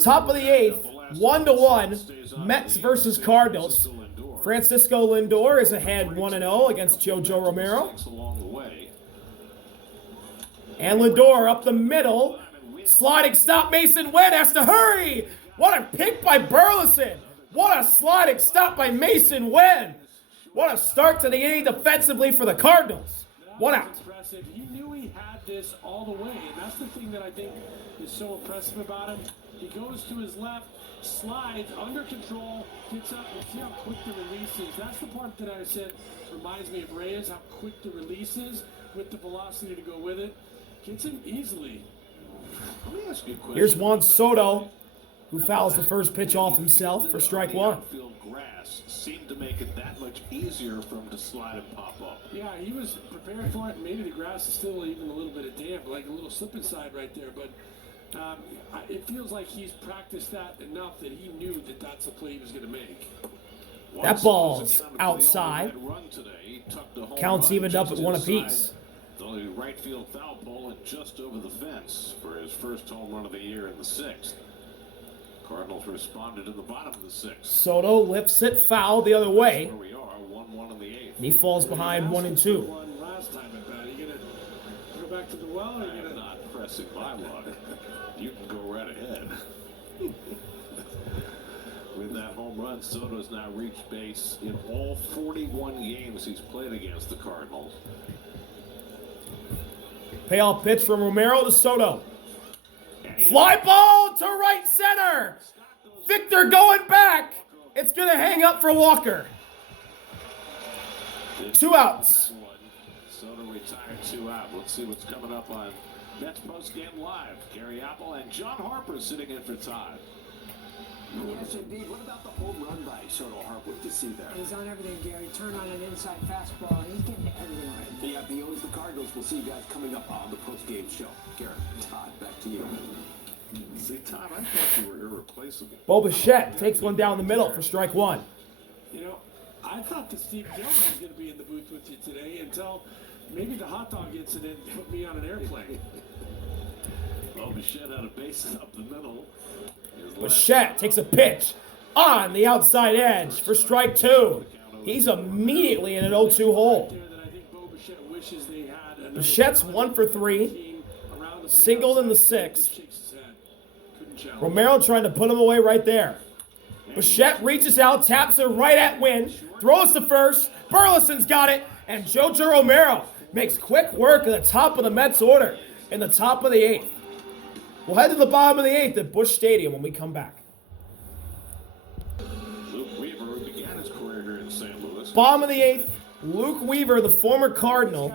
Top of the 8th, 1-1, Mets versus Cardinals. Francisco Lindor is ahead 1-0 against Jojo Romero. And Lindor up the middle. Sliding stop, Masyn Winn has to hurry. What a pick by Burleson. What a sliding stop by Masyn Winn. What a start to the inning defensively for the Cardinals. One out. Impressive. He knew he had this all the way, and that's the thing that I think is so impressive about him. He goes to his left, slides, under control, gets up, and see how quick the release is. That's the part that I said reminds me of Reyes, how quick the release is with the velocity to go with it. Gets him easily. Let me ask you a question. Here's Juan Soto, who fouls the first pitch off himself for strike one. Outfield grass seemed to make it that much easier for him to slide and pop up. Yeah, he was prepared for it. Maybe the grass is still even a little bit of damp, like a little slip inside right there. But it feels like he's practiced that enough that he knew that that's the play he was going to make. That ball's outside. Counts evened up at 1 apiece. The right field foul pole and just over the fence for his first home run of the year in the 6th. Cardinals responded in the bottom of the 6th. Soto lifts it foul the other way. Where we are, 1-1 in the 8th. And he falls behind 1-2. Last time at bat, you gonna go back to the well, or you gonna not pressing my luck? You can go right ahead. With that home run, Soto's now reached base in all 41 games he's played against the Cardinals. Payoff pitch from Romero to Soto. Fly ball to right center. Victor going back. It's going to hang up for Walker. 2 outs. Soto retired, 2 out. Let's see what's coming up on Mets postgame live. Gary Apple and John Harper sitting in for Todd. Yes, indeed. What about the home run by Soto Harper? What to see there? He's on everything, Gary. Turn on an inside fastball. He's getting everything right. Yeah, he owns the Cardinals. We'll see you guys coming up on the post-game show. Garrett, Todd, back to you. See, Todd, I thought you were irreplaceable. Bo Bichette takes one down the middle for strike one. You know, I thought that Steve Jones was going to be in the booth with you today until maybe the hot dog incident put me on an airplane. Well, Bichette had a base up the middle. Bichette takes a pitch on the outside edge for strike 2. He's immediately in an 0-2 hole. Bichette's 1 for 3. Singled in the 6th. Romero trying to put him away right there. Bichette reaches out, taps it right at Winn, throws to first. Burleson's got it, and Jojo Romero makes quick work at the top of the Mets order in the top of the 8th. We'll head to the bottom of the 8th at Busch Stadium when we come back. Luke Weaver began his career here in St. Louis. Bottom of the 8th, Luke Weaver, the former Cardinal,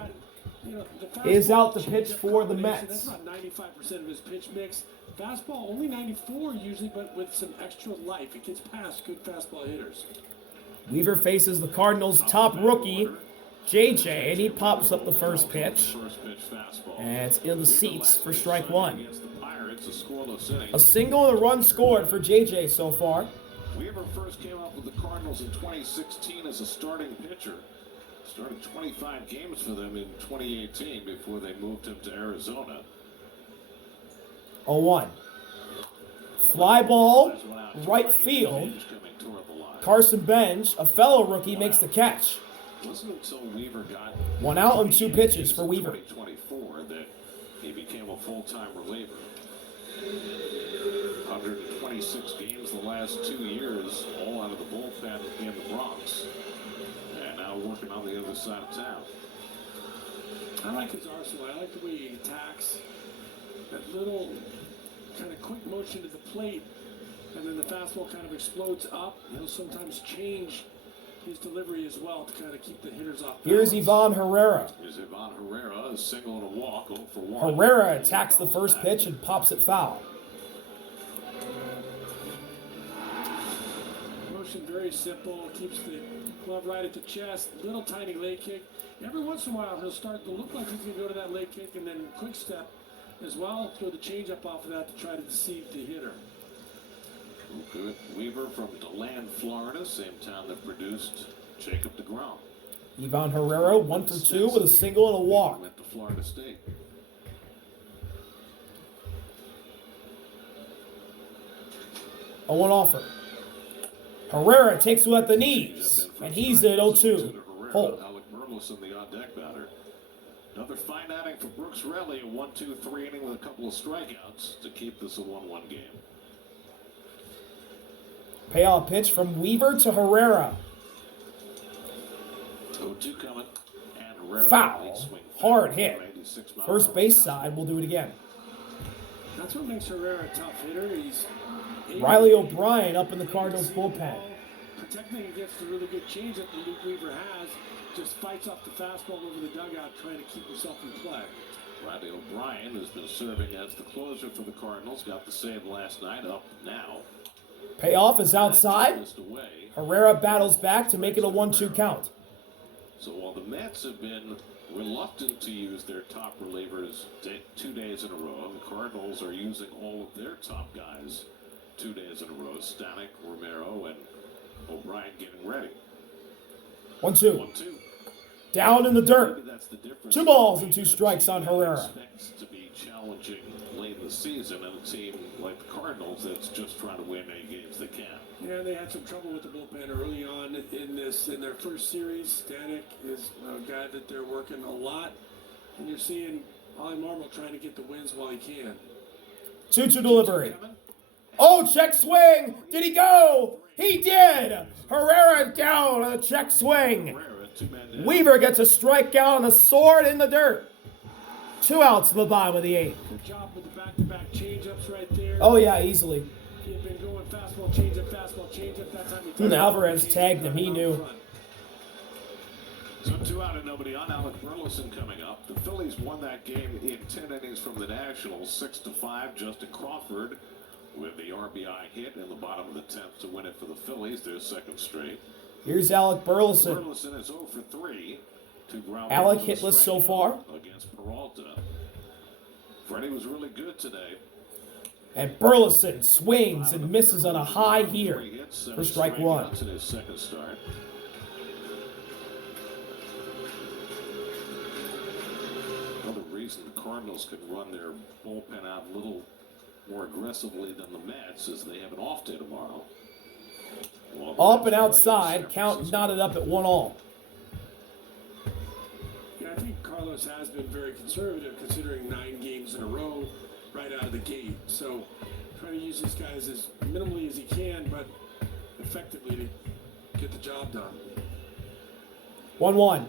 is out to pitch for the Mets. That's about 95% of his pitch mix. Fastball only 94 usually, but with some extra life. It gets past good fastball hitters. Weaver faces the Cardinals' top rookie, JJ, and he pops up the first pitch. And it's in the seats for strike 1. A single and a run scored for JJ so far. Weaver first came up with the Cardinals in 2016 as a starting pitcher. Started 25 games for them in 2018 before they moved him to Arizona. 0-1. Fly ball, right field. Carson Bench, a fellow rookie, makes the catch. Wasn't until Weaver got 1 out on 2 pitches for Weaver. 2024 that he became a full-time reliever. 126 games the last 2 years, all out of the bullpen in the Bronx. And now working on the other side of town. I like his arsenal. I like the way he attacks. That little kind of quick motion to the plate, and then the fastball kind of explodes up. He'll sometimes change his delivery as well to kind of keep the hitters off balance. Here's Ivan Herrera. Here's Ivan Herrera, a single and a walk, 0 for 1. Herrera attacks the first pitch and pops it foul. Motion very simple, keeps the glove right at the chest, little tiny leg kick. Every once in a while he'll start to look like he's going to go to that leg kick and then quick step as well, throw the changeup off of that to try to deceive the hitter. Good. Weaver from DeLand, Florida, same town that produced Jacob deGrom. Ivan Herrera, 1 for 2 with a single and a walk. Went to Florida State. 0-1 offer. Herrera takes one at the knees, and he's at 0-2. Hold. Alec Burleson, the on-deck batter. Another fine outing for Brooks Raley, a 1-2-3 inning with a couple of strikeouts to keep this a 1-1 game. Payoff pitch from Weaver to Herrera. 0-2 coming. And Herrera. Foul. Hard hit. First base side will do it again. That's what makes Herrera a tough hitter. He's Riley O'Brien up in the Cardinals bullpen. Protecting against the really good change that Luke Weaver has, just fights off the fastball over the dugout, trying to keep himself in play. Riley O'Brien has been serving as the closer for the Cardinals. Got the save last night, up now. Payoff is outside. Missed away. Herrera battles back to make it a 1-2 count. So while the Mets have been reluctant to use their top relievers 2 days in a row, the Cardinals are using all of their top guys 2 days in a row. Stanek, Romero, and O'Brien getting ready. 1-2. 1-2. Down in the dirt. Maybe that's the difference. 2 balls and 2 strikes on Herrera. Expects to be challenging late in the season, and a team like the Cardinals that's just trying to win any games they can. Yeah, they had some trouble with the bullpen early on in their first series. Stanek is a guy that they're working a lot, and you're seeing Ollie Marmol trying to get the wins while he can. 2-2 delivery. Oh, check swing. Did he go? He did. Herrera down on a check swing. Herrera, 2-man down. Weaver gets a strikeout on the sword in the dirt. 2 outs in the bottom of the 8th. Good job with the back-to-back changeups right there. Oh, yeah, easily. He had been going fastball, changeup, that time. And Alvarez tagged him. He knew. So 2 out and nobody on. Alec Burleson coming up. The Phillies won that game in 10 innings from the Nationals, 6-5. Justin Crawford with the RBI hit in the bottom of the 10th to win it for the Phillies, their second straight. Here's Alec Burleson. Burleson is 0 for 3. 2 ground Alec balls and a hitless so strikeout far. against Peralta. Freddie was really good today. And Burleson swings and misses on a high here 3 hits, for 7 strike 1. strikeouts in his second start. Another reason the Cardinals could run their bullpen out a little more aggressively than the Mets is they have an off day tomorrow. Up and outside, count knotted up at 1-all. Yeah, I think Carlos has been very conservative considering 9 games in a row right out of the gate. So trying to use these guys as minimally as he can, but effectively to get the job done. 1-1.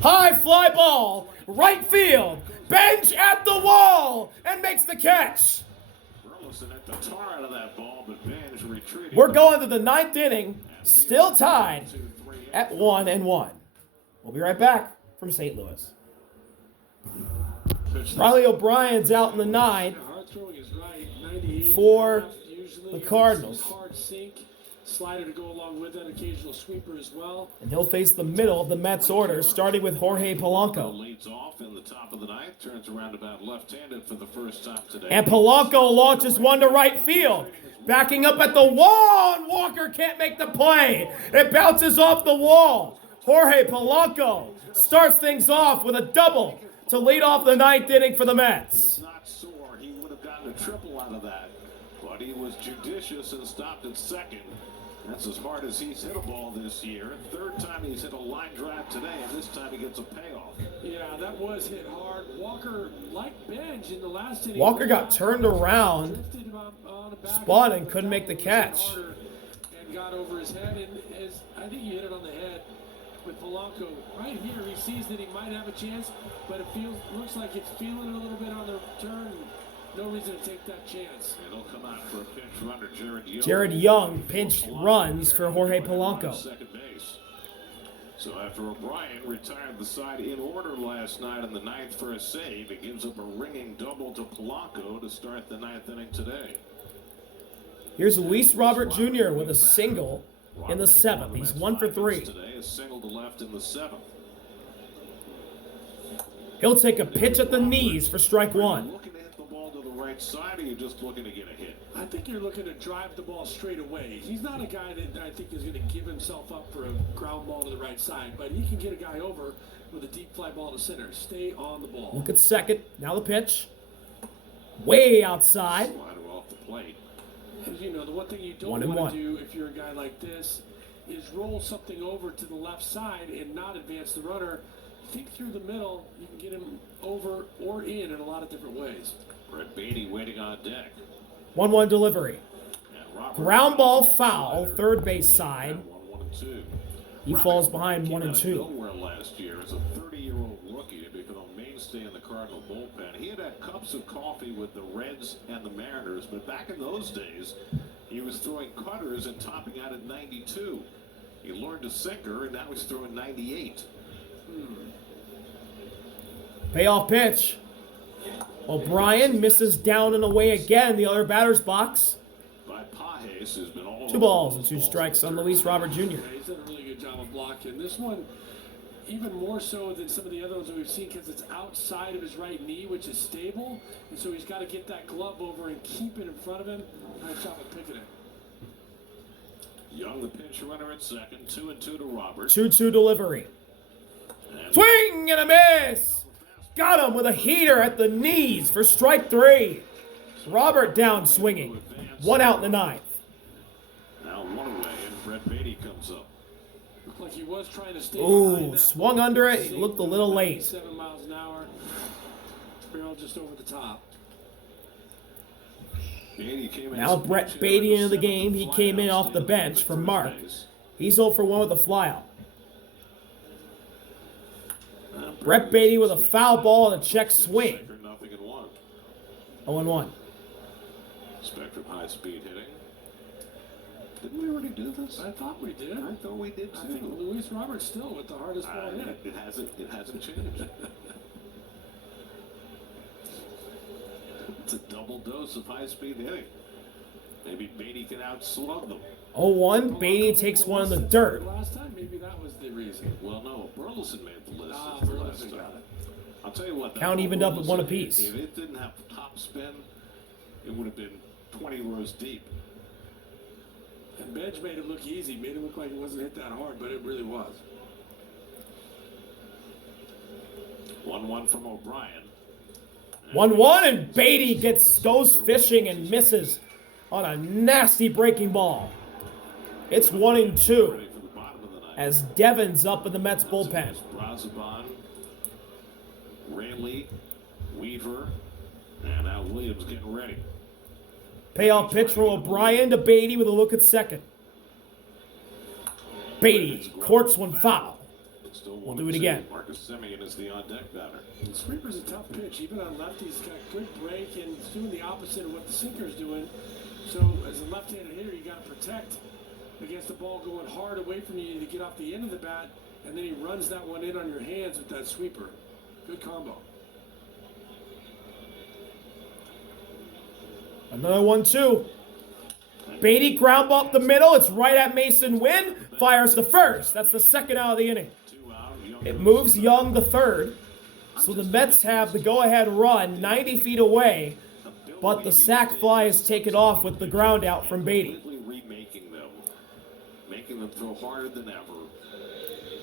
High fly ball, right field. Bench at the wall and makes the catch. Burleson at the tar out of that ball, but Benj retreating. We're going to the 9th inning, still tied at 1-1. We'll be right back from St. Louis. Riley O'Brien's out in the 9th Hard throwing is right. 98 for usually. the Cardinals. Hard sink. Slider to go along with it. Occasional sweeper as well. And he'll face the middle of the Mets order, starting with Jorge Polanco. Leads off in the top of the 9th, turns around about left-handed for the first time today. And Polanco launches one to right field. Backing up at the wall, and Walker can't make the play. It bounces off the wall. Jorge Polanco starts things off with a double to lead off the 9th inning for the Mets. Was not sore. He would have gotten a triple out of that. But he was judicious and stopped at second. That's as hard as he's hit a ball this year. 3rd time he's hit a line drive today, and this time he gets a payoff. Yeah, that was hit hard. Walker, like Benj in the last inning. Walker got turned around, Drifted on the back spun, and couldn't make the catch. And got over his head, and I think he hit it on the head with Polanco. Right here, he sees that he might have a chance, but it looks like it's feeling a little bit on the turn. No reason to take that chance. It'll come out for a pinch runner, Jared Young. Jared Young pinch runs for Jorge Polanco. Second base. So after O'Brien retired the side in order last night in the 9th for a save, it gives up a ringing double to Polanco to start the 9th inning today. Here's Luis Robert Jr. with a single in the 7th. He's 1 for 3. Today, a single to left in the 7th. He'll take a pitch at the knees for strike 1. Looking to hit the ball to the right side, or you're just looking to get a hit? I think you're looking to drive the ball straight away. He's not a guy that I think is going to give himself up for a ground ball to the right side, but he can get a guy over with a deep fly ball to center. Stay on the ball. Look at second. Now the pitch. Way outside. Slider off the plate. You know, the one thing you don't 1-1. want to do if you're a guy like this is roll something over to the left side and not advance the runner. Think through the middle. You can get him over or in a lot of different ways. Brett Beatty waiting on deck. 1-1 delivery. And Robert Ground ball foul, third base side. 1-1-2. He falls behind 1 and 2. Nowhere last year as a 30-year-old rookie to become a mainstay in the Cardinal bullpen. He had had cups of coffee with the Reds and the Mariners, but back in those days, he was throwing cutters and topping out at 92. He learned a sinker, and now he's throwing 98. Payoff pitch. O'Brien misses down and away again. The other batter's box. By Pages has been all 2 balls and 2 strikes on Luis Robert Jr. Yeah, he's done a really good job of blocking. This one, even more so than some of the other ones that we've seen, because it's outside of his right knee, which is stable. And so he's got to get that glove over and keep it in front of him. Nice job of picking it. Young, the pinch runner at second. 2-2 to Robert. 2-2 delivery. And Swing and a miss. Got him with a heater at the knees for strike 3. Robert down swinging. 1 out in the 9th. now 1 away, and Brett Beatty comes up. Looked like he was trying to stay Ooh, behind that. swung under it. He looked a little late. 7 miles an hour. Barrel just over the top. Beatty came in Now as a Brett pinch Beatty hitter into the with game. 7 He came in flyouts off the to bench for first Mark. base. He's 0 for 1 with a flyout. Brett Beatty with a foul ball and a check swing. Second, 0-1. 0-1. Spectrum high speed hitting. Didn't we already do this? I thought we did. I thought we did I think too. Luis Roberts still with the hardest ball hit. It hasn't changed. It's a double dose of high speed hitting. Maybe Beatty can outslug them. 0-1. Beatty takes one in the dirt. Last time, maybe that was the reason. Well, no, Burleson made the list. Ah, the last Burleson time. got it. I'll tell you what. that Count evened up at 1 Burleson, apiece. If it didn't have top spin, it would have been 20 rows deep. And Benj made it look easy, made it look like it wasn't hit that hard, but it really was. 1-1 from O'Brien. 1-1, and Beatty goes fishing and misses on a nasty breaking ball. It's 1-2 Ready for the bottom of the ninth. as Devin's up in the Mets bullpen. Brazoban, Rayleigh, Weaver, and now Williams getting ready. Payoff pitch from O'Brien to Beatty with a look at second. Beatty courts one foul. Still We'll do it again. Marcus Semien is the on-deck batter. The sweeper's a tough pitch. Even on lefty, he's got good break, and he's doing the opposite of what the sinker's doing. So as a left-handed hitter, you got to protect against the ball going hard away from you to get off the end of the bat, and then he runs that one in on your hands with that sweeper. Good combo. Another 1-2. Beatty ground ball up the middle. It's right at Masyn. Winn fires the first. That's the second out of the inning. 2 out. Young It moves Young the third. So the Mets have the go-ahead run 90 feet away, but the sac fly is taken off with the ground out from Beatty. completely remaking them, making them throw harder than ever,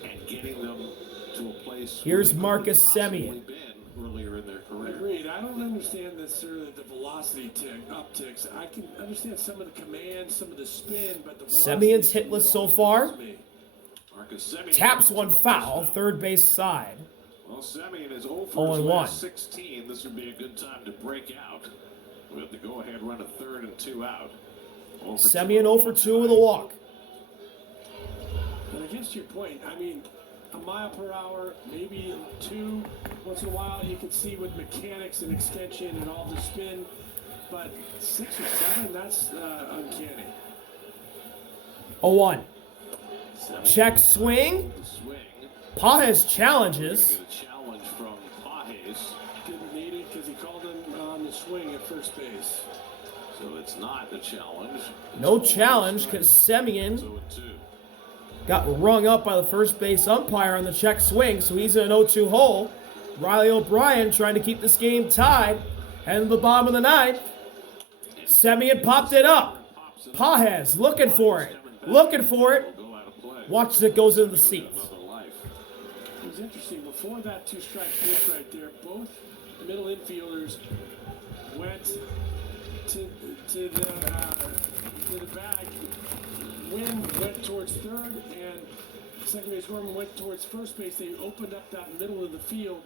and getting them to a place Here's where they Marcus couldn't have Semien. possibly been earlier in their career. Agreed. I don't understand necessarily the velocity upticks. I can understand some of the command, some of the spin, but the velocity Semien's hitless so far. Marcus Semien Taps one foul, third base side. Well, Semien is 0 for his 0-1. last 16. This would be a good time to break out with the go-ahead run of third and 2 out. 0 for 2. Semien 0 for 2 with a walk. And I guess to your point, I mean, a mile per hour, maybe 2 once in a while. You can see with mechanics and extension and all the spin, but 6 or 7, that's uncanny. 0-1. Semien Check swing. the swing. Pages challenges. Get a challenge from Pages, Didn't need it because he called him on the swing at first base. so it's not a challenge. No challenge because Semien 0-2. got rung up by the first base umpire on the check swing, so he's in an 0-2 hole. Riley O'Brien trying to keep this game tied. Heading to the bottom of the ninth. Semien popped it up. Pages looking for it. Looking for it. Go out of play. Watch as it goes into the seats. Another life. It was interesting. Before that 2-strike pitch right there, both middle infielders went to the into the bag. Winn went towards third, and second base Gorman went towards first base. They opened up that middle of the field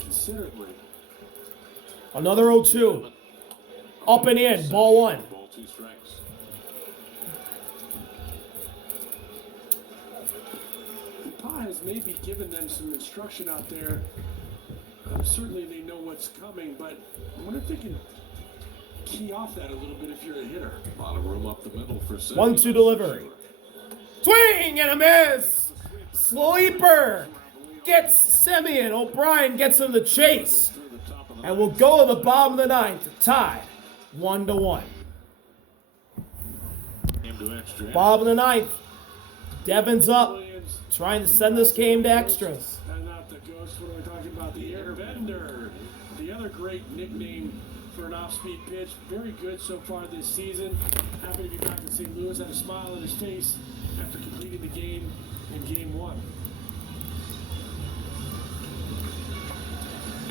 considerably. Another 0-2. Up and in, ball 1. Ball 2 strikes. Pa has maybe given them some instruction out there. Certainly they know what's coming, but I wonder if they can key off that a little bit if you're a hitter. A lot of room up the middle for 1-2 delivery. Swing and a miss. Sleeper gets Semyon. O'Brien gets him the chase. And we'll go to the bottom of the 9th to tie 1-1. Bottom of the 9th. Devon's up, trying to send this game to extras. And not the ghost, what are we talking about? The airbender. The other great nickname for an off-speed pitch. Very good so far this season. Happy to be back in St. Louis. Had a smile on his face after completing the game in Game 1.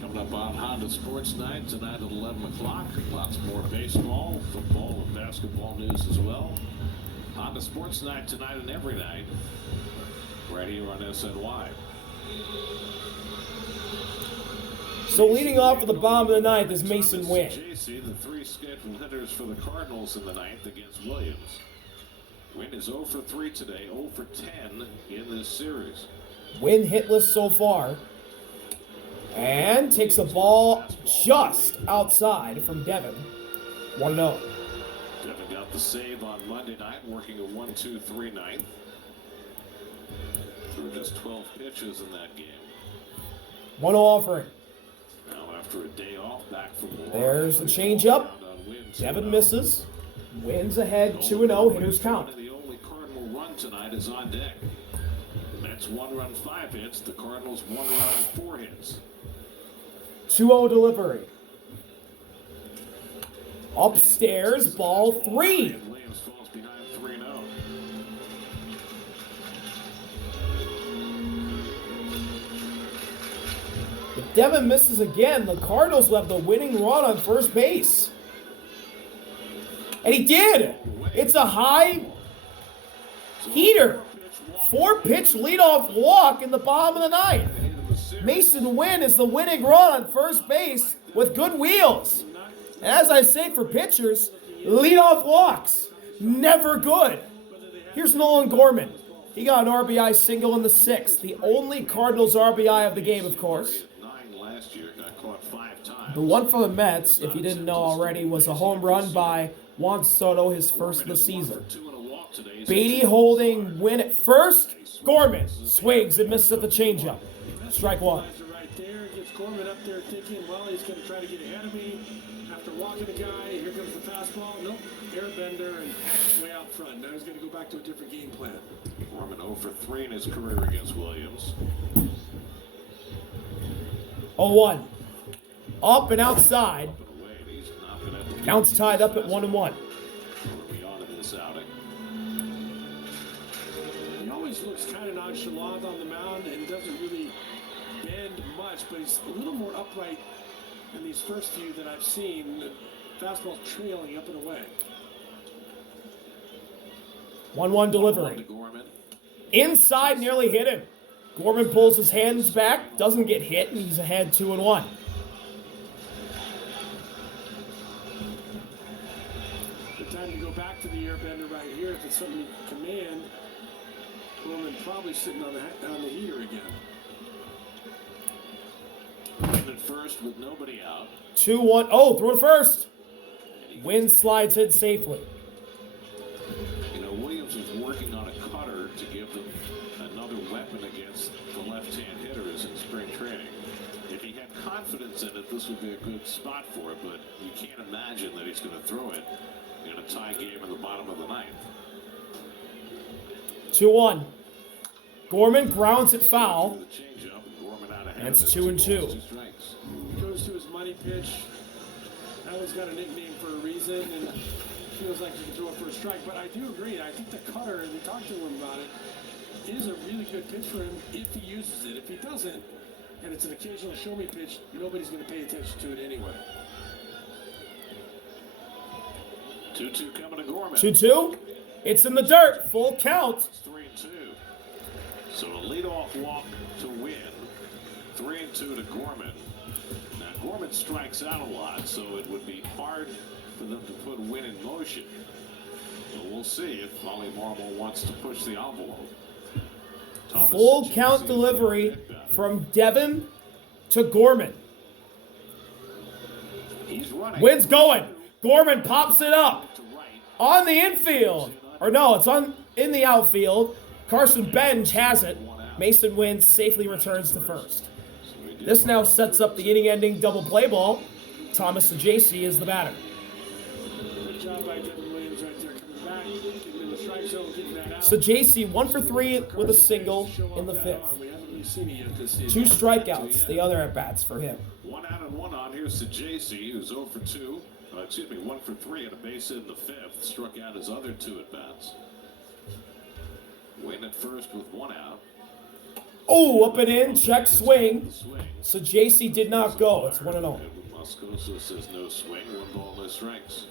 Coming up on Honda Sports Night tonight at 11 o'clock. Lots more baseball, football, and basketball news as well. Honda Sports Night tonight and every night, right here on SNY. So leading off at the bottom of the 9th is Masyn Winn. JC, the 3 scheduled hitters for the Cardinals in the 9th against Williams. Winn is 0 for 3 today, 0 for 10 in this series. Winn hitless so far. And takes the ball just outside from Devon. 1-0. Devon got the save on Monday night, working a 1-2-3 ninth. Threw just 12 pitches in that game. 1-0 offering. Now after a day off, back for more. There's the changeup. Devon misses. Winn's ahead 2-0. Hitters count. The only Cardinal run tonight is on deck. The Mets 1 run, 5 hits. The Cardinals 1 run, 4 hits. 2-0 delivery. Upstairs, ball 3. And Williams falls behind 3-0. If Devon misses again, the Cardinals will have the winning run on first base. And he did! It's a high heater. 4-pitch leadoff walk in the bottom of the 9th. Masyn Winn is the winning run on first base with good wheels. And as I say for pitchers, leadoff walks, never good. Here's Nolan Gorman. He got an RBI single in the 6th. The only Cardinals RBI of the game, of course. 9 last year, got caught 5 times. The one for the Mets, if you didn't know already, was a home run by Juan Soto, his first of the season. Beatty holding Winn at first. Gorman swings and misses at the changeup. Strike 1. Right there, gets Gorman up there thinking, well, he's going to try to get ahead of me. After walking the guy, here comes the fastball. Nope, airbender and way out front. Now he's going to go back to a different game plan. Gorman 0 for 3 in his career against Williams. 0-1. Up and outside. Counts tied up at 1-1. He always looks kind of nonchalant on the mound and doesn't really bend much, but he's a little more upright in these first few that I've seen. The fastball trailing up and away. 1-1 delivery. Inside, nearly hit him. Gorman pulls his hands back, doesn't get hit, and he's ahead 2-1. Good time to go back to the airbender right here. If it's something you can command, Gorman probably sitting on the heater again. At first with nobody out. 2-1. Oh, throw to first. Winn slides in safely. You know, Williams was working on a cutter to give them another weapon against the left-hand hitters in spring training. If he had confidence in it, this would be a good spot for it, but you can't imagine that he's going to throw it in a tie game in the bottom of the 9th. 2-1. Gorman grounds it foul. And it's 2-2. Goes to his money pitch. That one's got a nickname for a reason, and feels like he can throw it for a strike. But I do agree. I think the cutter, and we talked to him about it, is a really good pitch for him if he uses it. If he doesn't, and it's an occasional show-me pitch, nobody's going to pay attention to it anyway. 2-2 coming to Gorman. 2-2. It's in the dirt. Full count. 3-2. So a leadoff walk to Winn. 3-2 to Gorman. Now Gorman strikes out a lot, so it would be hard for them to put Winn in motion. But we'll see if Molly Marble wants to push the envelope. Thomas Full Sanchez count is delivery the big batter. from Devin to Gorman. He's running. Winn's going. Gorman pops it up To right. on the infield. Or no, it's in the outfield. Carson Benj has it. Masyn Winn safely returns to first. This now sets up the inning-ending double play ball. Thomas Sanchez is the batter. Good job by Devin Williams right there, coming back, getting in the strike zone, getting that out. Sanchez 1 for 3 with a single in the fifth. We haven't really seen it yet this season. 2 strikeouts, the other at-bats for him. 1 out and 1 on. Here's Sanchez, who's 0 for 2. 1 for 3 and a base hit in the fifth. Struck out his other 2 at bats. Winn at first with 1 out. Oh, up and in, check swing. The swing. Sanchez did not go. It's 1-0. Edwin Moscoso says no swing. 1 ball, no strikes.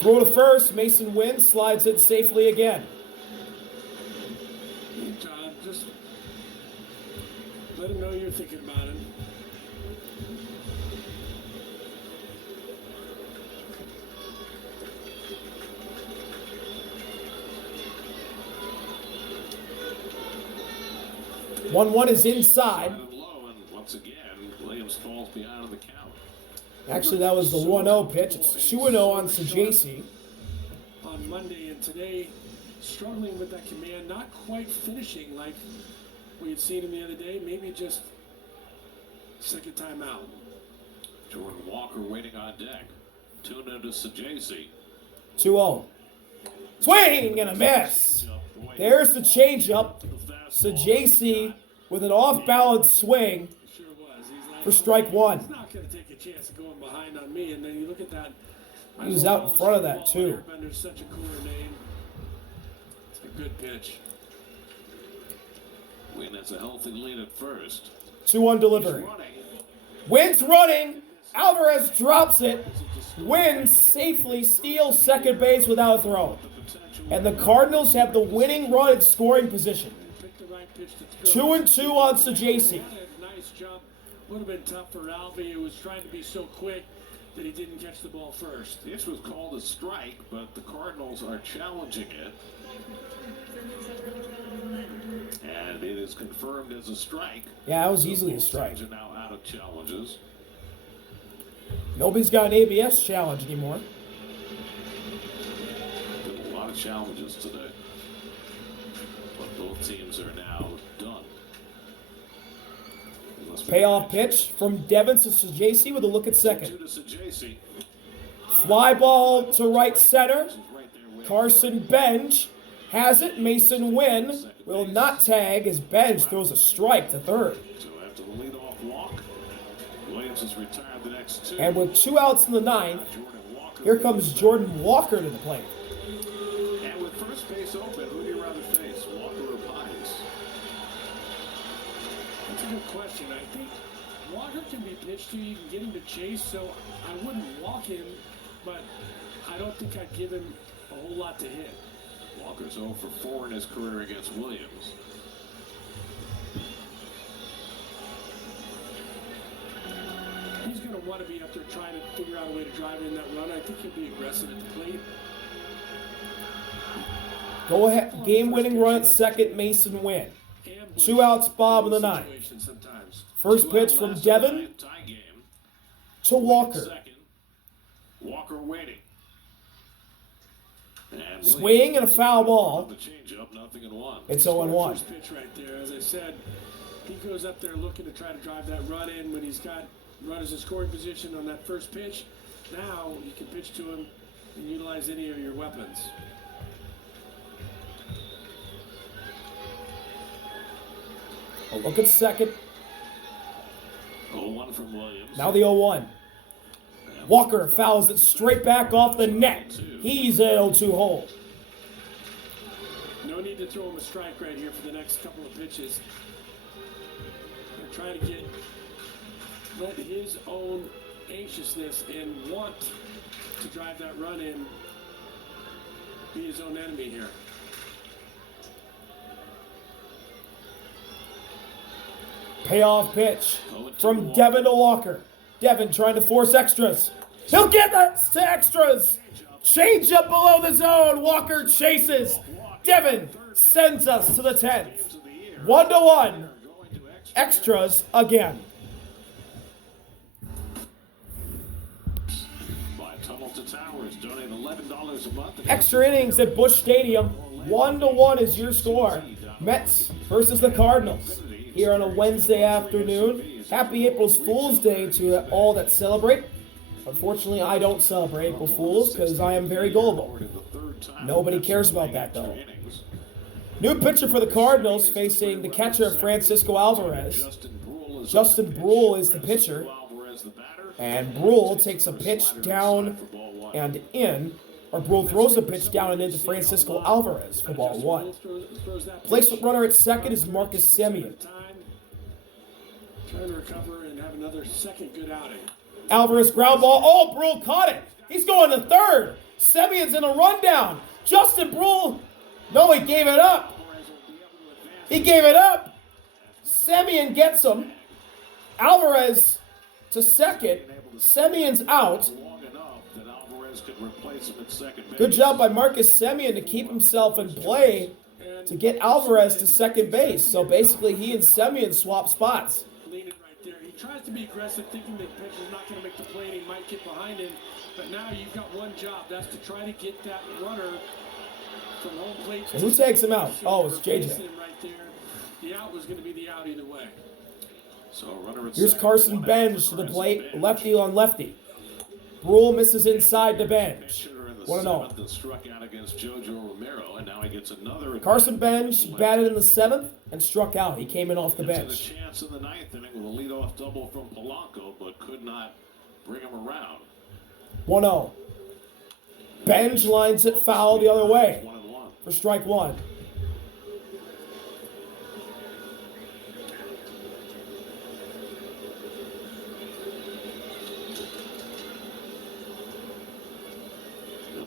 Throw to first, Masyn Winn slides in safely again. John, just let him know you're thinking about him. One is inside. And low, and once again, Williams falls behind on the count. Actually, that was the 1-0 pitch. It's 2-0 on Sanchez. On Monday and today, struggling with that command, not quite finishing like we had seen him the other day. Maybe just second time out. Jordan Walker waiting on deck. 2-0 to Sanchez. 2-0. Swing and a miss. There's the changeup. Sanchez with an off-balance swing Sure was. He's like, for strike 1. he's not going to take a chance of going behind on me. And then you look at that. He was out in front of that, too. Airbender's such a cooler name. It's a good pitch. Winn has a healthy lead at first. 2-1 delivery. Running. Winn's running. Alvarez drops it. Winn safely steals second base without a throw. And the Cardinals have the winning run in scoring position. Picked the right pitch to throw. 2-2 on Sanchez. Nice jump. Would have been tough for Alvey, who was trying to be so quick that he didn't catch the ball first. This was called a strike, but the Cardinals are challenging it. And it is confirmed as a strike. Yeah, that was easily a strike. Teams are now out of challenges. Nobody's got an ABS challenge anymore. Been a lot of challenges today. But both teams are now done. Payoff pitch from Devin to Sanchez with a look at second. 2 to Sanchez. Fly ball to right center. Right there with Carson Benj has it. Masyn Winn will not tag as Benj throws a strike to third. So after the leadoff walk, Williams has retired the next 2. And with 2 outs in the ninth, Jordan Walker. here comes Jordan Walker to the plate. And with first base open, who do you rather face, Walker or Pines? That's a good question. I think Walker can be pitched to. You can get him to chase, so I wouldn't walk him, but I don't think I'd give him a whole lot to hit. Walker's 0 for 4 in his career against Williams. He's going to want to be up there trying to figure out a way to drive in that run. I think he'll be aggressive at the plate. Go ahead. Game-winning run at second, Masyn Winn. 2 outs, Bob in the ninth. Sometimes. First pitch from Devin Tie game. to Walker. Second. Walker waiting. And Swing and a foul ball. The changeup, 0-1. It's 0-1. First pitch right there. As I said, he goes up there looking to try to drive that run in when he's got runners in scoring position on that first pitch. Now you can pitch to him and utilize any of your weapons. A look at second. 0-1 from Williams. Now the 0-1. Walker fouls it straight back off the net. He's an 0-2 hole. No need to throw him a strike right here for the next couple of pitches. They're trying to let his own anxiousness and want to drive that run in be his own enemy here. Payoff pitch from Devin to Walker. Devin trying to force extras. He'll get that to extras. Change up below the zone. Walker chases. Devin sends us to the 10th. 1-1. Extras again. Extra innings at Busch Stadium. 1-1 is your score. Mets versus the Cardinals. Here on a Wednesday afternoon. Happy April Fool's Day to all that celebrate. Unfortunately, I don't celebrate April Fools because I am very gullible. Nobody cares about that, though. New pitcher for the Cardinals facing the catcher, Francisco Alvarez. Justin Brule is the pitcher. And Brule takes a pitch down and in. Or Brule throws a pitch down and into Francisco Alvarez for ball 1. Placement runner at second is Marcus Semien. Trying to recover and have another second good outing. Alvarez ground ball. Oh, Brule caught it. He's going to third. Semien's in a rundown. Justin Brule. No, he gave it up. He gave it up. Semien gets him. Alvarez to second. Semien's out. Good job by Marcus Semien to keep himself in play to get Alvarez to second base. So basically, he and Semien swap spots. Leaning right there. He tries to be aggressive, thinking that the pitcher's not going to make the play and he might get behind him. But now you've got one job. That's to try to get that runner from home plate. So who takes him out? Oh, it's JJ. Right there. The out was going to be the out either way. Here's Carson Benj to the plate, lefty on lefty. Brule misses inside the bench. 1-0. Carson Benj batted in the 7th and struck out. He came in off the bench. Chance in the 9th inning with a leadoff double from Polanco, but could not bring him around. 1-0. Benj lines it foul the other way for strike 1.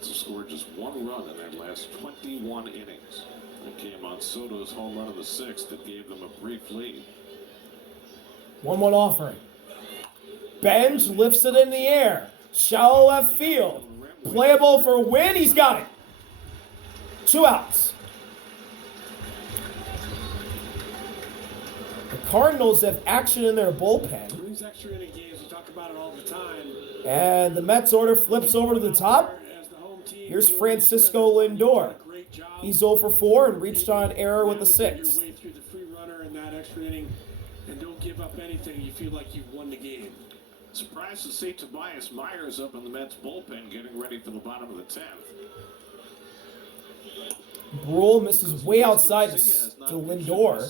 Scored just one run in their last 21 innings. That came on Soto's home run in the 6th that gave them a brief lead. 1-1 offering. Benj lifts it in the air. Shallow left field. Playable for Winn. He's got it. 2 outs. The Cardinals have action in their bullpen. These extra inning games, we talk about it all the time. And the Mets order flips over to the top. Here's Francisco Lindor. He's 0 for 4 and reached on error with a 6. Way through the free runner in that extra inning, and don't give up anything. You feel like you've won the game. Surprised to see Tobias Myers up in the Mets bullpen getting ready for the bottom of the 10th. Brule misses way outside to Lindor.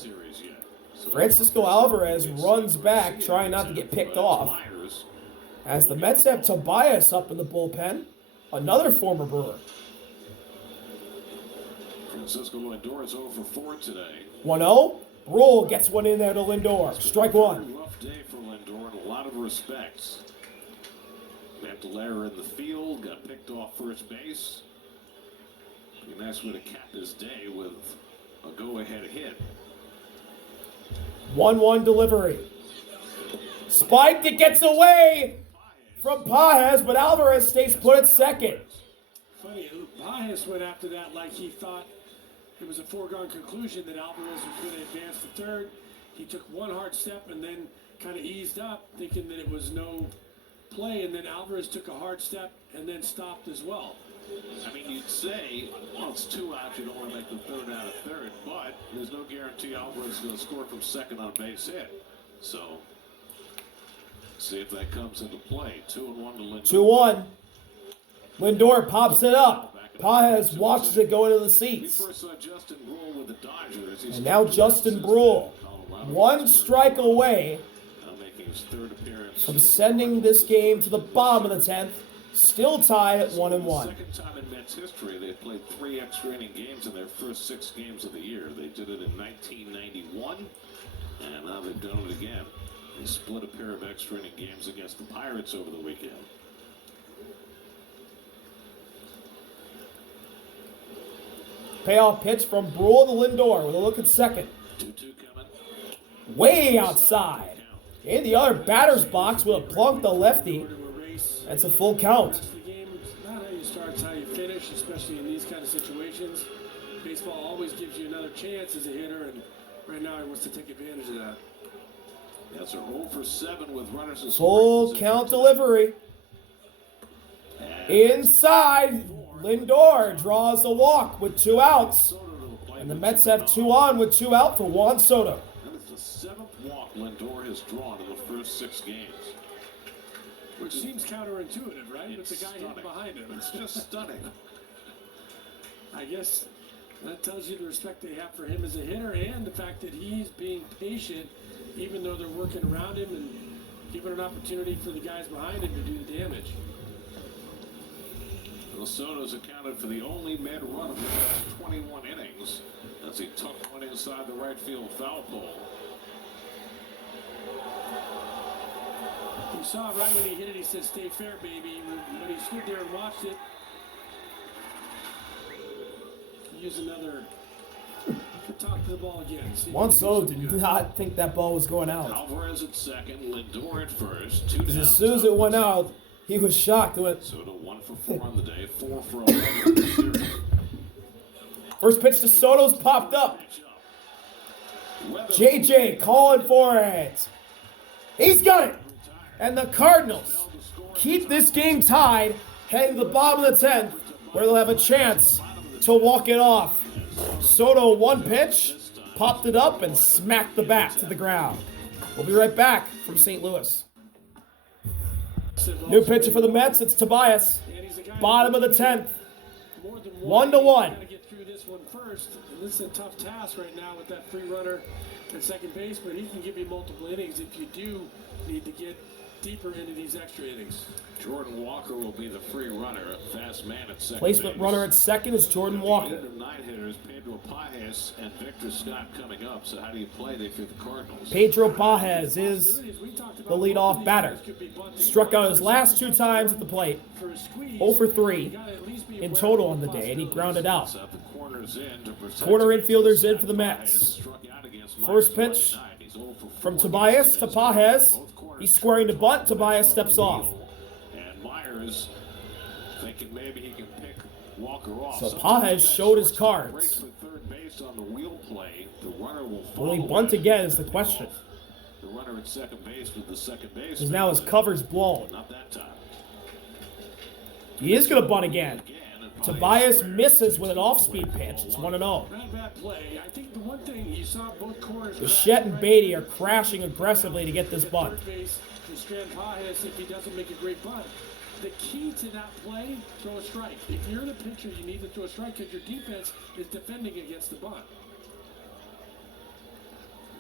Francisco Alvarez runs back, trying not to get picked off. As the Mets have Tobias up in the bullpen. Another former Brewer. Francisco Lindor is 0 for 4 today. 1-0. Brule gets one in there to Lindor. Strike 1. Rough day for Lindor in a lot of respects. Mantelera in the field, got picked off first base. Be a nice way to cap his day with a go-ahead hit. 1-1 delivery. Spiked, it gets away from Paez, but Alvarez stays put at second. Funny, Paez went after that like he thought it was a foregone conclusion that Alvarez was going to advance to third. He took one hard step and then kind of eased up, thinking that it was no play, and then Alvarez took a hard step and then stopped as well. I mean, you'd say, well, it's 2 outs, you don't want to make the third out of third, but there's no guarantee Alvarez is going to score from second on base hit. So, see if that comes into play. 2-1 to Lindor. 2-1. Lindor pops it up. Paez watches it go into the seats. And now Justin Brule, 1 strike away from sending this game to the bottom of the 10th. Still tied at 1-1. Second time in Mets history they've played 3 extra inning games in their first 6 games of the year. They did it in 1991, and now they've done it again. They split a pair of extra inning games against the Pirates over the weekend. Payoff pitch from Brule to Lindor with a look at second. 2-2 coming. Way outside. In the other batter's box with a plunk the lefty. That's a full count. The game is not how you start, it's how you finish, especially in these kind of situations. Baseball always gives you another chance as a hitter, and right now he wants to take advantage of that. That's a 0 for 7 with runners in Full count delivery. Inside. Lindor draws a walk with 2 outs. And the Mets have 2 on with 2 out for Juan Soto. That is the 7th walk Lindor has drawn in the first 6 games. Which seems counterintuitive, right? With the guy hitting behind him. It's just stunning. I guess that tells you the respect they have for him as a hitter and the fact that he's being patient even though they're working around him and giving an opportunity for the guys behind him to do the damage. Well, Soto's accounted for the only Met run of the last 21 innings as he tucked one inside the right field foul pole. You saw right when he hit it, he said, "Stay fair, baby." When he stood there and watched it, use another to talk to the ball again. Juan Soto did not think that ball was going out. Alvarez at second, Lindor at first, 2 down. As soon as it went out, he was shocked. Soto 1 for 4 on the day, 4 for 11 in the series. First pitch to Soto's popped up. JJ calling for it. He's got it. And the Cardinals keep this game tied, heading to the bottom of the 10th, where they'll have a chance to walk it off. Soto 1 pitch, popped it up, and smacked the bat to the ground. We'll be right back from St. Louis. New pitcher for the Mets, it's Tobias. Bottom of the 10th. 1-1. Got to get through this one first. And this is a tough task right now with that free runner at second base, but he can give you multiple innings if you do need to get deeper into these extra innings. Jordan Walker will be the free runner, a fast man at second Placement base. runner at second is Jordan Walker. 8 of 9 hitters, Pedro Pajes and Victor Scott coming up. So how do you play? They fit the Cardinals. Pedro Pajes is the leadoff batter. Struck out his last 2 times at the plate. 0 for 3 in total on the day, and he grounded out. Corner infielders in for the Mets. First pitch from Tobias to Pajes. He's squaring the bunt. Tobias steps off. And Myers thinking maybe he can pick Walker off. So Pajes showed his cards. For third base on the wheel play. The runner will Will he follow bunt it. again is the question. The runner at second base with the second base. Because now his cover's blown. Not that time. He is going to bunt again. Tobias misses with an off-speed pitch. It's 1-0. Not a bad play. I think the one thing you saw both corners. Bichette and Beatty are crashing aggressively to get this bunt. Third base to strand Pajes if he doesn't make a great bunt. The key to that play, throw a strike. If you're the pitcher, you need to throw a strike because your defense is defending against the bunt.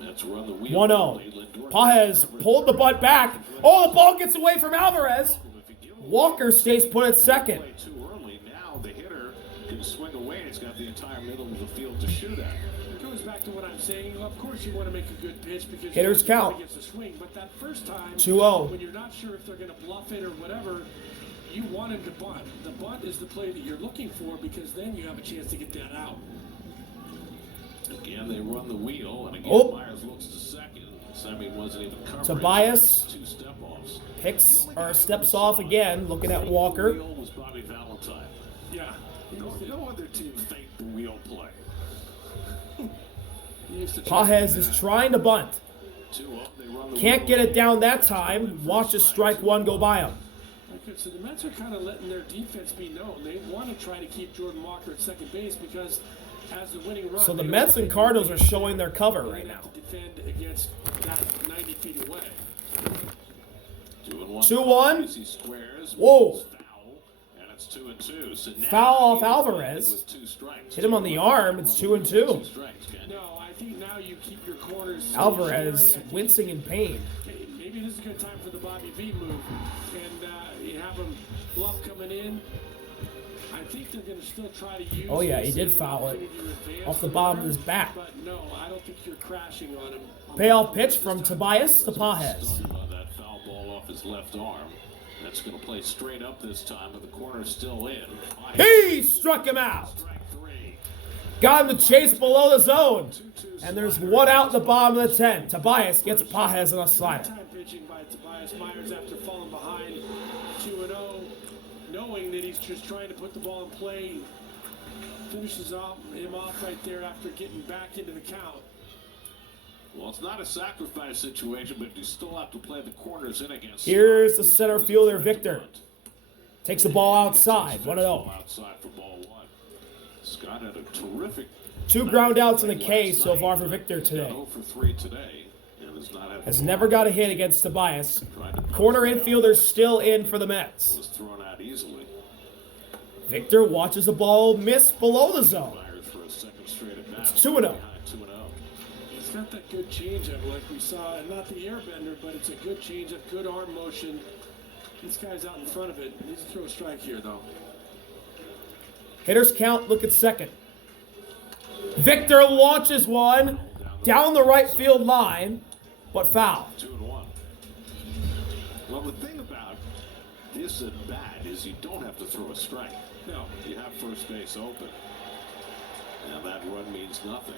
That's run the wheel. 1-0. Pajes pulled the bunt back. Oh, the ball gets away from Alvarez. Walker stays put at second. Too early. Now the hitter can swing away. It's got the entire middle of the field to shoot at. It goes back to what I'm saying. Of course, you want to make a good pitch because Hitters count. Against the swing. But that first time, 2-0. when you're not sure if they're going to bluff it or whatever, you want him to bunt. The bunt is the play that you're looking for because then you have a chance to get that out. Again, they run the wheel, and again, Oh. Myers looks to second. Sammy wasn't even covering. Tobias 2 step-offs. picks or steps off again, looking at Walker. The wheel was Bobby Valentine. Yeah. No other team faked the wheel play. Pajes is trying to bunt. 2-0. They run the Can't wheel. get it down that time. Watches strike 1 go by him. Okay, so the Mets are kind of letting their defense be known. They want to try to keep Jordan Walker at second base because as the winning run. So the Mets and Cardinals are showing their cover right now. To defend against that 90 feet away. 2-1. He squares. Whoa. Foul, and it's 2-2. So now Foul off he's Alvarez. with 2 strikes. Hit him on the arm. It's 2-2. 2 strikes, Kenny. No, I think now you keep your corners. Alvarez stationary. I think wincing in pain. maybe this is a good time for the Bobby V move. And have him bluff coming in. I think they're going to still try to use. Oh yeah, he did foul it off the bottom of his back. But no, I don't think you're crashing on him. Payoff pitch from Tobias to Pajes. That foul ball off his left arm. That's going to play straight up this time, but the corner's still in. He struck him out. Strike 3. Got him to chase below the zone. And there's one out in the bottom of the 10. Tobias gets Pajes on a slider. Time pitching by Tobias Myers after falling behind 2-0, knowing that he's just trying to put the ball in play. Finishes him off right there after getting back into the count. Well, it's not a sacrifice situation, but you still have to play the corners in against. Here's the center fielder, Victor. Takes the ball outside, 1-0. Outside for ball 1. Scott had a terrific. 2 ground outs in the K so far for Victor today. 0 for 3 today. And Has never got a hit against Tobias. Corner infielder still in for the Mets. Was thrown out easily. Victor watches the ball miss below the zone. Myers for a second straight at bat. It's 2-0. 2-0. It's not that good changeup like we saw, and not the airbender, but it's a good changeup, good arm motion. This guy's out in front of it. He needs to throw a strike here, though. Hitters count, look at second. Victor launches one down the right field line, but foul. 2-1. Well, the thing about this at bat is you don't have to throw a strike. No. You have first base open. And that run means nothing.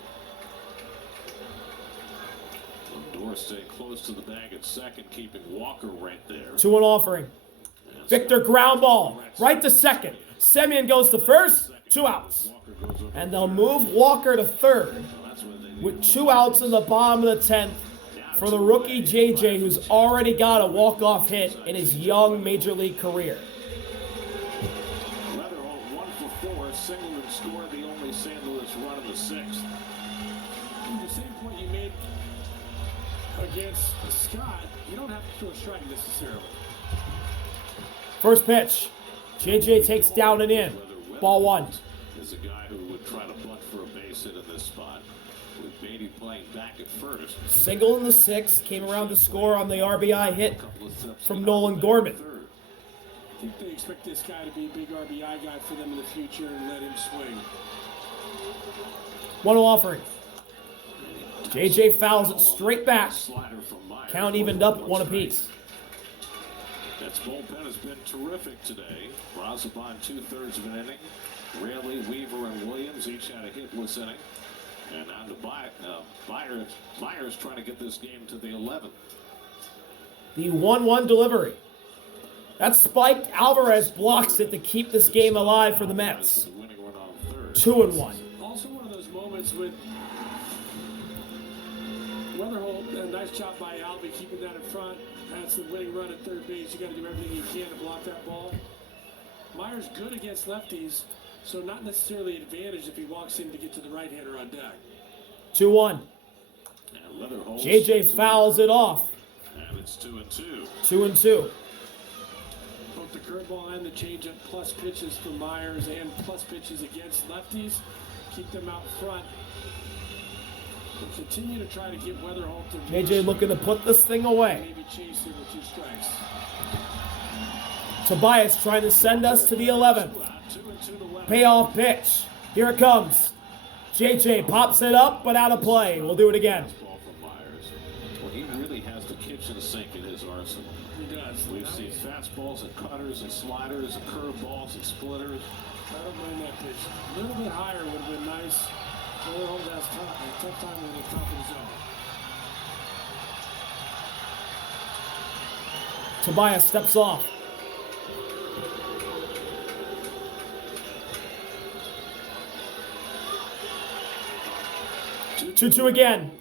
Lindor staying close to the bag at second, keeping Walker right there. 2-1 offering. Victor ground ball right to second. Semyon goes to first, 2 outs. And they'll move Walker to third with 2 outs in the bottom of the 10th for the rookie JJ, who's already got a walk-off hit in his young major league career. Leatherholt 1 for 4, singled and scored the only St. Louis run in the 6th. The same point you made against Scott, you don't have to throw a strike necessarily. First pitch. JJ takes down and in. Ball 1. Is a guy who would try to bunt for a base hit in this spot. With Beatty playing back at first. Single in the 6th. Came around to score on the RBI hit from Nolan Gorman. I think they expect this guy to be a big RBI guy for them in the future and let him swing. 1-0 offering. JJ fouls it straight back. Count evened up at 1 apiece. That bullpen has been terrific today. Brazoban 2/3 of an inning. Raley, Weaver, and Williams each had a hitless inning. And on to Myers trying to get this game to the 11th. The 1-1 delivery. That spiked. Alvarez blocks it to keep this game alive for the Mets. 2-1. Also one of those moments with Weatherholt, a nice job by Alvey keeping that in front. That's the winning run at third base. You got to do everything you can to block that ball. Myers good against lefties, so not necessarily an advantage if he walks in to get to the right-hander on deck. 2-1. JJ fouls it off. And it's 2-2. 2-2. Both the curveball and the changeup plus pitches for Myers and plus pitches against lefties. Keep them out front. We'll continue to try to get Weatherholt to JJ looking to put this thing away. maybe chase it with 2 strikes. Tobias trying to send us to the 11th. Payoff pitch. Here it comes. JJ pops it up, but out of play. We'll do it again. Well, he really has the kitchen sink in his arsenal. He does. We've seen fastballs and cutters and sliders and curveballs and splitters. I don't mind that pitch. A little bit higher would have been nice. Weatherholt has a tough time with the top of the zone. Tobias steps off. Two again.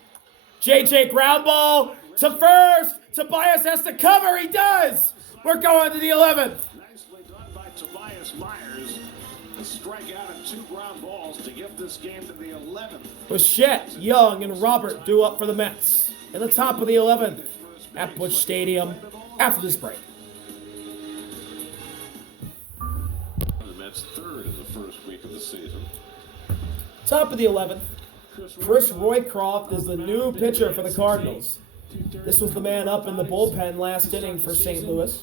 JJ ground ball to first. Tobias has to cover. He does. We're going to the 11th. Nicely done by Tobias Myers. A strikeout and 2 ground balls to get this game to the 11th. Bichette, Young, and Robert due up for the Mets. In the top of the 11th at Busch Stadium after this break. The Mets 3rd in the first week of the season. Top of the 11th. Chris Roycroft is the new pitcher for the Cardinals. This was the man up in the bullpen last inning for St. Louis.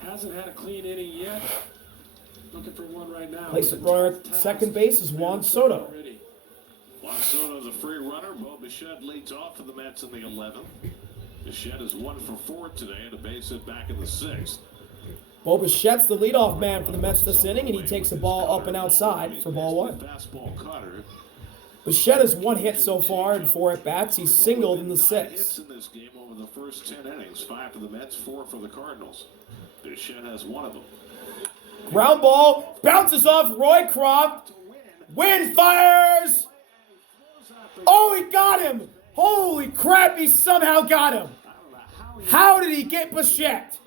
Hasn't had a clean inning yet. Looking for one right now. Place at runner at second base is Juan Soto. Juan Soto's a free runner. Bo Bichette leads off for the Mets in the 11th. Bichette is 1 for 4 today and a base hit back in the 6th. Bo Bichette's the leadoff man for the Mets this inning, and he takes the ball up and outside for ball 1. Fastball cutter. Bichette has 1 hit so far in 4 at-bats. He's singled in the 6th. Hits in this game over the first 10 innings. 5 for the Mets, 4 for the Cardinals. Bichette has 1 of them. Ground ball, bounces off Roycroft. Winn fires! Oh, he got him! Holy crap, he somehow got him! How did he get Bichette?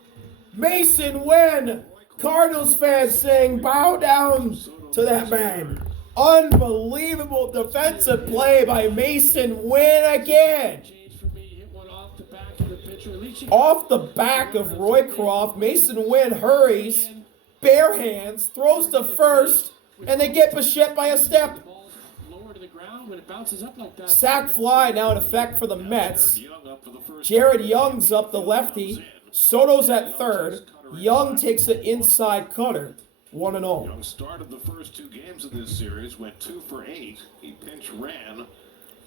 Masyn Winn! Cardinals fans saying, bow down to that man. Unbelievable defensive play by Masyn Winn again. Off the back of Roycroft, Masyn Winn hurries, bare hands, throws to first, and they get Bichette by a step. Sack fly now in effect for the Mets. Jared Young's up the lefty. Soto's at third. Young takes the inside cutter. 1-0. Young started the first 2 games of this series, went 2 for 8. He pinch ran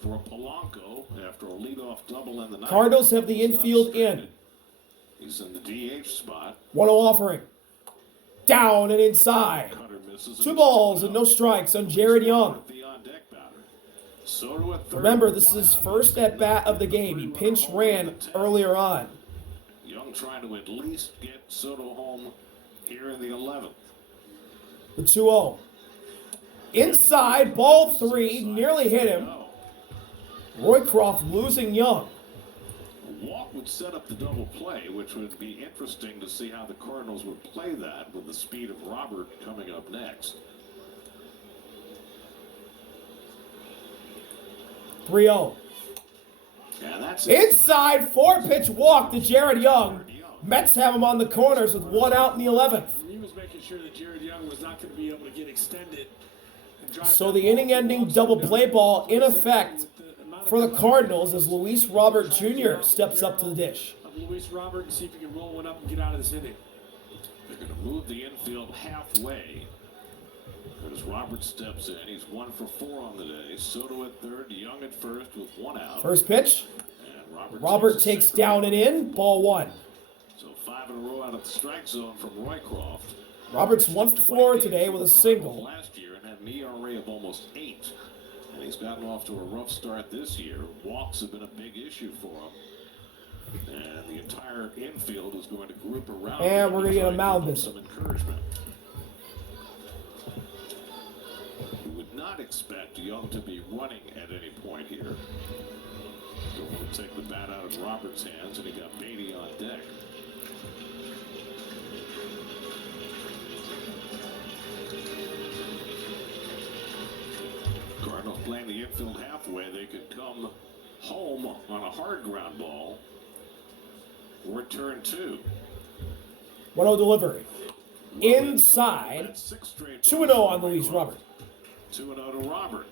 for Polanco after a leadoff double in the 9th. Cardinals have the infield in. He's in the DH spot. 1-0 offering. Down and inside. 2 balls and no strikes on Jared Young. Remember, this is his first at-bat of the game. He pinch ran earlier on. Young trying to at least get Soto home here in the 11th. The 2-0. Inside, ball 3, nearly hit him. Roycroft losing Young. A walk would set up the double play, which would be interesting to see how the Cardinals would play that with the speed of Robert coming up next. 3-0. Yeah, that's Inside, 4-pitch walk to Jared Young. Mets have him on the corners with 1 out in the 11th. He was making sure that Jared Young was not going to be able to get extended. So the inning-ending double play ball in effect for the Cardinals as Luis Robert Jr. steps up to the dish. Luis Robert, and see if he can roll one up and get out of this inning. They're going to move the infield halfway. As Robert steps in, he's 1 for 4 on the day. Soto at third, Young at first with 1 out. First pitch. And Robert takes down and in. Ball 1. So 5 in a row out of the strike zone from Roycroft. Robert's 1 for 4 today with a single. Last year and had an ERA of almost 8. And he's gotten off to a rough start this year. Walks have been a big issue for him. And the entire infield is going to group around. And we're going to get a mound visit. Some encouragement. Not expect Young to be running at any point here. Don't want to take the bat out of Robert's hands, and he got Beatty on deck. Cardinals playing the infield halfway. They could come home on a hard ground ball. Or turn 2. 1-0 delivery. Inside. 2-0 on Luis Robert. 2-0 to Robert.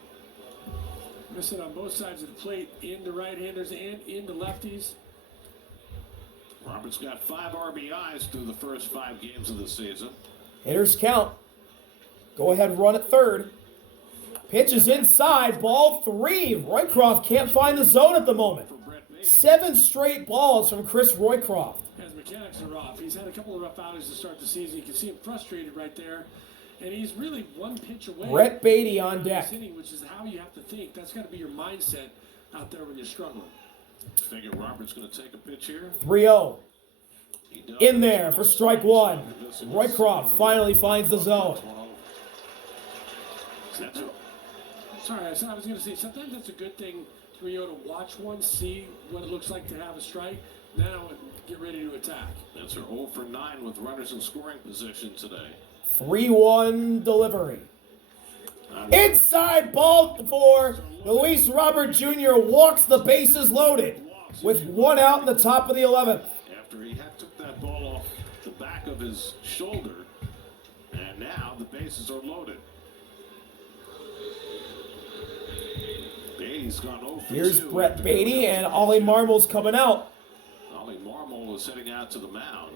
Listen, on both sides of the plate, into right-handers and into lefties. Robert's got 5 RBIs through the first 5 games of the season. Hitters count. Go ahead, run at third. Pitch is inside, ball 3. Roycroft can't find the zone at the moment. 7 straight balls from Chris Roycroft. His mechanics are off. He's had a couple of rough outings to start the season. You can see him frustrated right there. And he's really 1 pitch away. Brett Beatty on deck. Which is how you have to think. That's got to be your mindset out there when you're struggling. Figure Robert's going to take a pitch here. 3-0. In there for strike 1. Roycroft finally finds the zone. Sorry, I was going to say, sometimes that's a good thing for you to watch one, see what it looks like to have a strike, now get ready to attack. That's her 0 for 9 with runners in scoring position today. 3-1 delivery. Inside ball 4. Luis Robert Jr. walks the bases loaded with 1 out in the top of the 11th. After he took that ball off the back of his shoulder, and now the bases are loaded. Beatty's gone 0 for 2. Here's Brett Beatty, and Ollie Marmol's coming out. Ollie Marmol is heading out to the mound.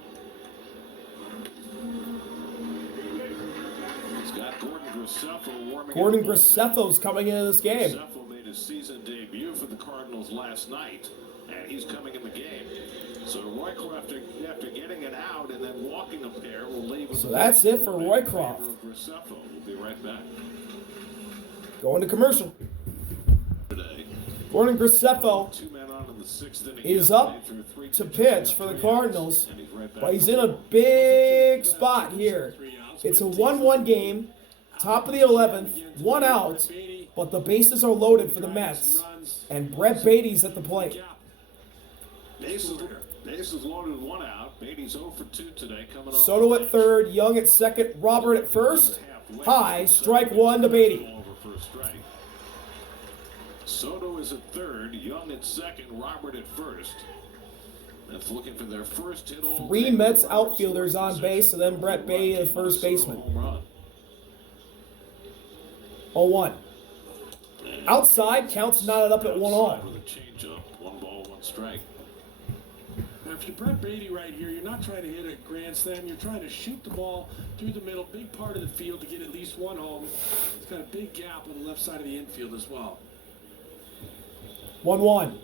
Gordon Graceffo's coming into this game. Graceffo made his season debut for the Cardinals last night, and he's coming in the game. So Roycroft, after getting it out and then walking a pair, will leave. So that's it for Roycroft. Graceffo. We'll be right back. Going to commercial. Today, Gordon Graceffo 2 men on in the 6th inning. is up to pitch for the Cardinals, but he's in a big spot here. It's a 1-1 game, top of the 11th, 1 out, but the bases are loaded for the Mets, and Brett Beatty's at the plate. Bases loaded, 1 out. Beatty's 0 for 2 today. Coming off Soto at third, Young at second, Robert at first. High, strike 1 to Beatty. Over for a strike. Soto is at third, Young at second, Robert at first. That's looking for their first hit. 3 Mets outfielders on base, and then Brett Beatty, the first baseman. 0-1. Outside, counts knotted up at 1-0. With a changeup, 1 ball, 1 strike. Now, if you're Brett Beatty right here, you're not trying to hit a grand slam. You're trying to shoot the ball through the middle, big part of the field to get at least 1 home. It's got a big gap on the left side of the infield as well. 1-1.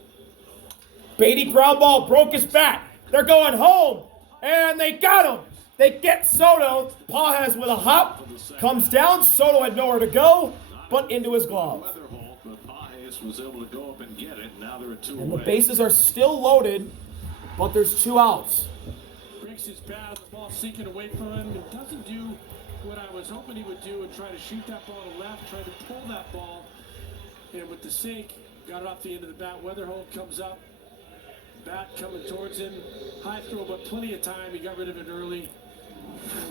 Beatty ground ball, broke his bat. They're going home, and they got him. They get Soto. Pages with a hop, comes down. Soto had nowhere to go, but into his glove. But Pages was able to go up and get it. Now there are 2 And the away. bases are still loaded, but there's 2 outs. Breaks his bat, the ball sinking away from him, and doesn't do what I was hoping he would do and try to shoot that ball to left, try to pull that ball. And with the sink, got it off the end of the bat. Weatherholt comes up, bat coming towards him. High throw, but plenty of time. He got rid of it early.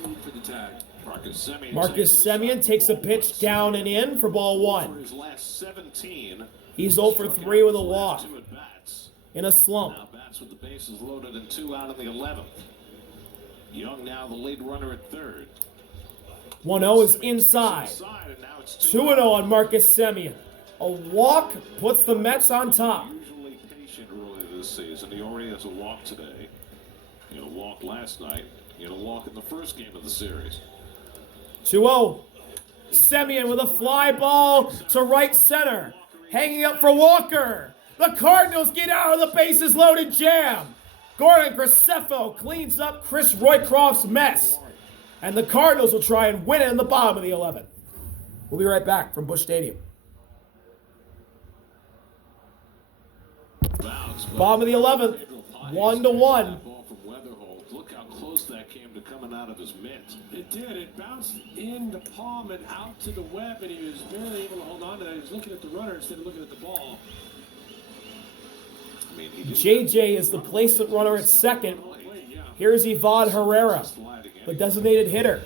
No need for the tag. Marcus Semien takes a pitch down and in for ball For 1. his last 17. He's 0 for 3 with a walk 2 at bats. in a slump. Now bats with the bases loaded and 2 out in the 11th. Young now the lead runner at third. 1-0 is inside. And now it's 2-0 on Marcus Semien. A walk puts the Mets on top. Usually patient early this season. He already has a walk today. He had a walk last night. He had a walk in the first game of the series. 2-0. Semien with a fly ball to right center. Hanging up for Walker. The Cardinals get out of the bases loaded jam. Gordon Graceffo cleans up Chris Roycroft's mess. And the Cardinals will try and win it in the bottom of the 11th. We'll be right back from Busch Stadium. Bottom of the 11th, 1-1. Look how close that came to coming out of his mitt. It did. It bounced in the palm and out to the web, and he was barely able to hold on to that. He was looking at the runner instead of looking at the ball. I mean, JJ is the placement runner at second. Here's Ivan Herrera, the designated hitter.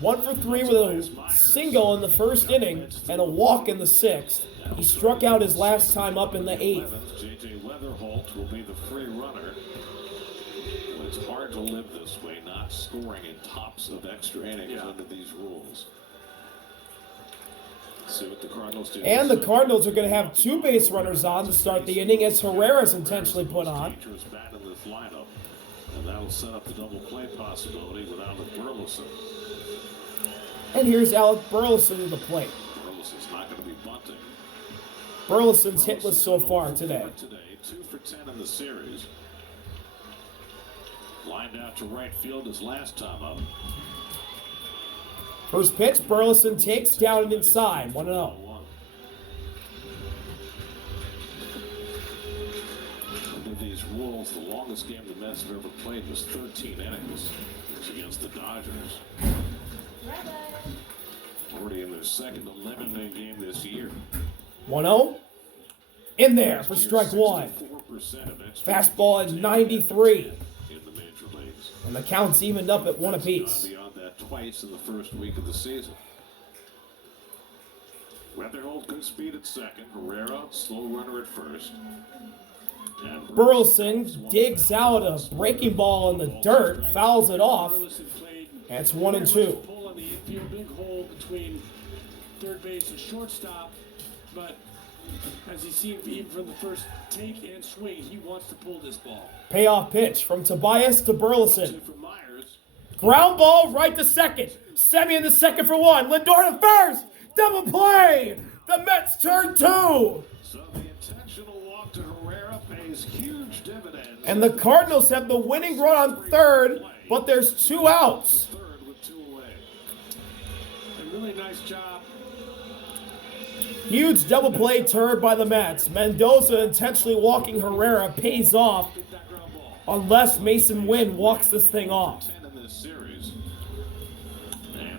1 for 3 with a single in the first inning and a walk in the 6th. He struck out his last time up in the 8th. JJ Weatherholt will be the free runner. Well, it's hard to live this way, not scoring in tops of extra innings under these rules. See what the Cardinals do. And the Cardinals are going to have 2 base runners on to start the inning as Herrera's intentionally put on. Bat in this lineup, and that'll set up the double play possibility with Alec Burleson. And here's Alec Burleson to the plate. Burleson's not going to be bunting. Burleson's hitless so far today. 2 for 10 in the series. Lined out to right field his last time up. First pitch, Burleson takes down and inside, 1-0. Under these rules, the longest game the Mets have ever played was 13 innings. It was against the Dodgers. Already in their second 11-inning game this year. 1-0. In there for strike 1. Fastball at 93. In the major leagues. And the count's evened up at 1 apiece. Beyond that twice in the first week of the season. Weatherholt good speed at second. Herrera slow runner at first. And Burleson digs out a breaking ball in the dirt, fouls it off. And it's 1-2. Pull on the infield, big hole between third base and shortstop, but as you see even from the first take and swing, he wants to pull this ball. Payoff pitch from Tobias to Burleson. Ground ball right to second. Semi in the second for one. Lindor to first. Double play. The Mets turn 2. So the intentional walk to Herrera pays huge dividends. And the Cardinals have the winning run on third, but there's 2 outs. Third with 2 away. A really nice job. Huge double play turn by the Mets. Mendoza intentionally walking Herrera pays off Get that ground ball. unless Masyn Winn walks this thing off. 10 in this series.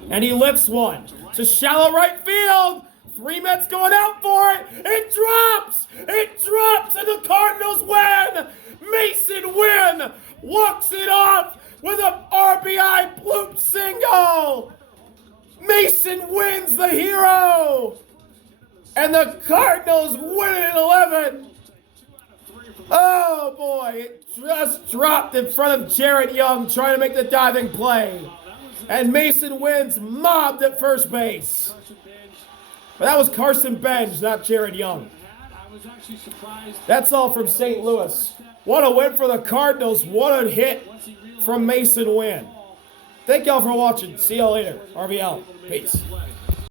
And he lifts one to shallow right field. 3 Mets going out for it. It drops. It drops, and the Cardinals win. Masyn Winn walks it off with an RBI bloop single. Masyn Winn's the hero. And the Cardinals win it in 11. Oh boy, it just dropped in front of Jared Young trying to make the diving play. And Masyn Winn's mobbed at first base. But that was Carson Benj, not Jared Young. I was actually surprised. That's all from St. Louis. What a win for the Cardinals. What a hit from Masyn Winn. Thank y'all for watching. See y'all later. RBL. Peace.